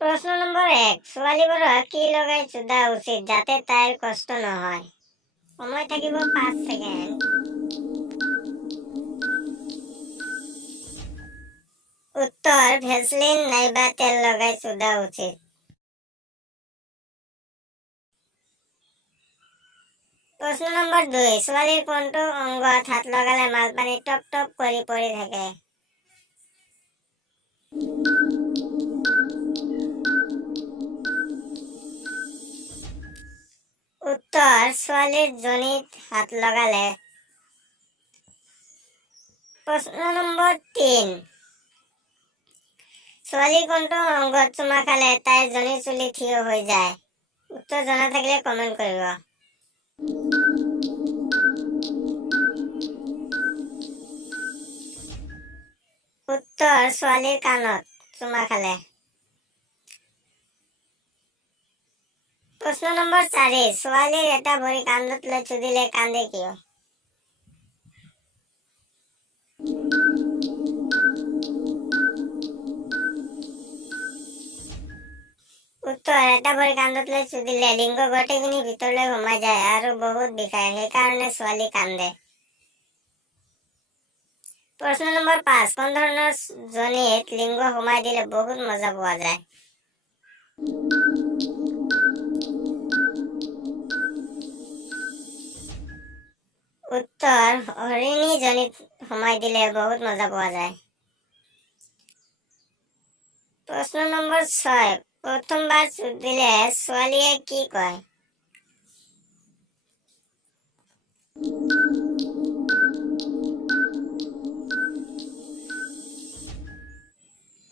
প্ৰশ্ন নম্বৰ 1, ছোৱালীবোৰক কি লগাই চুদা উচিত যাতে তাইৰ কষ্ট নহয়? সময় থাকিব 5 ছেকেণ্ড। উত্তৰ, ভেসলিন নাইবা তেল লগাই চুদা উচিত। প্ৰশ্ন নম্বৰ 2, ছোৱালীৰ কোনটো অংগত হাত লগালে মালপানী টপ টপ কৰি পৰি থাকে? উত্তৰ, ছোৱালীৰ যোনিত হাত লগালে। প্ৰশ্ন নম্বৰ 3, ছোৱালীৰ কোনটো অংগত চুমা খালে তাইৰ যোনি চুলি থিয় হৈ যায়? উত্তৰ জনা থাকিলে কমেন্ট কৰিব। উত্তৰ, ছোৱালীৰ কাণত চুমা খালে। প্ৰশ্ন নম্বৰ 4, ছোৱালীৰ এটা ভৰি কান্ধত লৈ চুদিলে কান্দে কিয়? উত্তৰ, এটা ভৰি কান্ধত লৈ চুদিলে লিংগ গোটেইখিনি ভিতৰলৈ সোমাই যায় আৰু বহুত বিষায়, সেইকাৰণে ছোৱালী কান্দে। প্ৰশ্ন নম্বৰ 5, কোন ধৰণৰ যোনিত লিংগ সোমাই দিলে বহুত মজা পোৱা যায়? উত্তৰ, হৰিণী যোনিত সোমাই দিলে বহুত মজা পোৱা যায়। প্ৰশ্ন নম্বৰ 6, প্ৰথমবাৰ চুদিলে ছোৱালীয়ে কি কয়?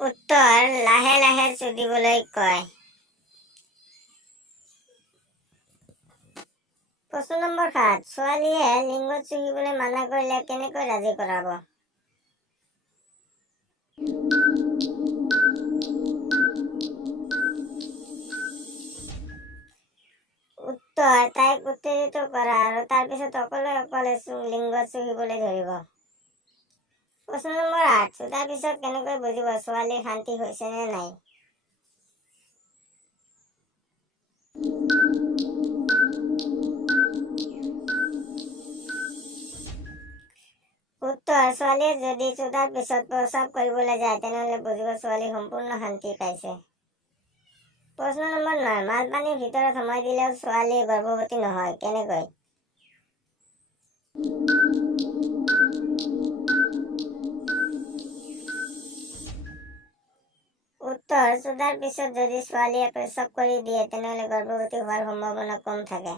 উত্তৰ, লাহে লাহে চুদিবলৈ কয়। প্ৰশ্ন নম্বৰ 7, ছোৱালীয়ে লিংগত চুহিবলৈ মানা কৰিলে কেনেকৈ ৰাজি কৰাব? উত্তৰ, তাইক উত্তেজিত কৰা আৰু তাৰপিছত অকলে অকলে লিংগ চুহিবলৈ ধৰিব। প্ৰশ্ন নম্বৰ 8, চুদাৰ পিছত কেনেকৈ বুজিব ছোৱালীৰ শান্তি হৈছে নে নাই? উত্তৰ, ছোৱালীয়ে যদি চুদাৰ পিছত প্ৰস্ৰাৱ কৰিবলৈ যায় তেনেহলে বুজিব ছোৱালী সম্পূৰ্ণ শান্তি পাইছে। প্ৰশ্ন নম্বৰ 9, মালপানীৰ ভিতৰত সোমাই দিলেও ছোৱালী গৰ্ভৱতী নহয়, কেনেকৈ? উত্তৰ, চুদাৰ পিছত যদি ছোৱালীয়ে প্ৰস্ৰাৱ কৰি দিয়ে তেনেহলে গৰ্ভৱতী হোৱাৰ সম্ভাৱনা কম থাকে।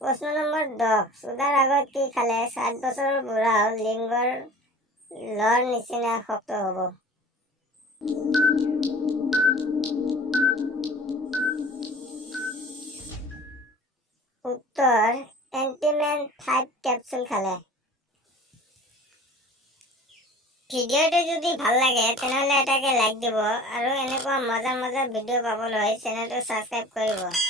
প্ৰশ্ন নম্বৰ 10, চুদাৰ আগত কি খালে 60 বছৰৰ বুঢ়াও লিংগৰ লৰ নিচিনা শক্ত হ'ব? উত্তৰ, এন্টিমেন 5 কেপচুল খালে। ভিডিঅ'টো যদি ভাল লাগে তেনেহলে এটাকে লাইক দিব আৰু এনেকুৱা মজা মজা ভিডিঅ' পাবলৈ চেনেলটো সাবস্ক্ৰাইব কৰিব।